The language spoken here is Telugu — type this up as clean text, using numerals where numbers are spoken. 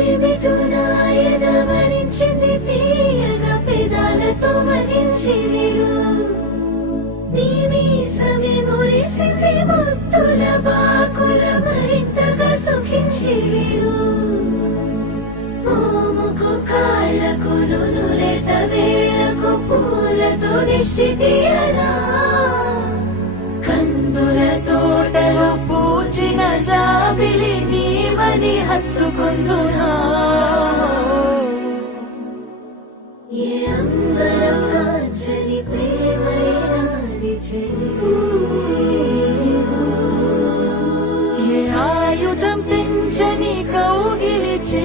ఇదేమిటో నా ఎదవరించింది తీయగా పెదాలతో మదించి విడు నీ మీసమే మురిసింది ముత్తుల బాకుల మరింతగా సుఖించి విడు మోముకు కాళ్లకు నునులేత వేళ్లకు పూలతో దిష్టి తీయనా కందుల తోటలో పూచిన జాబిలి నీవని హత్తుకుందునా ఏ అంబరం కాచని ప్రేమైనాది చెలి ఏ ఆయుధం పెంచని కౌగిలి చే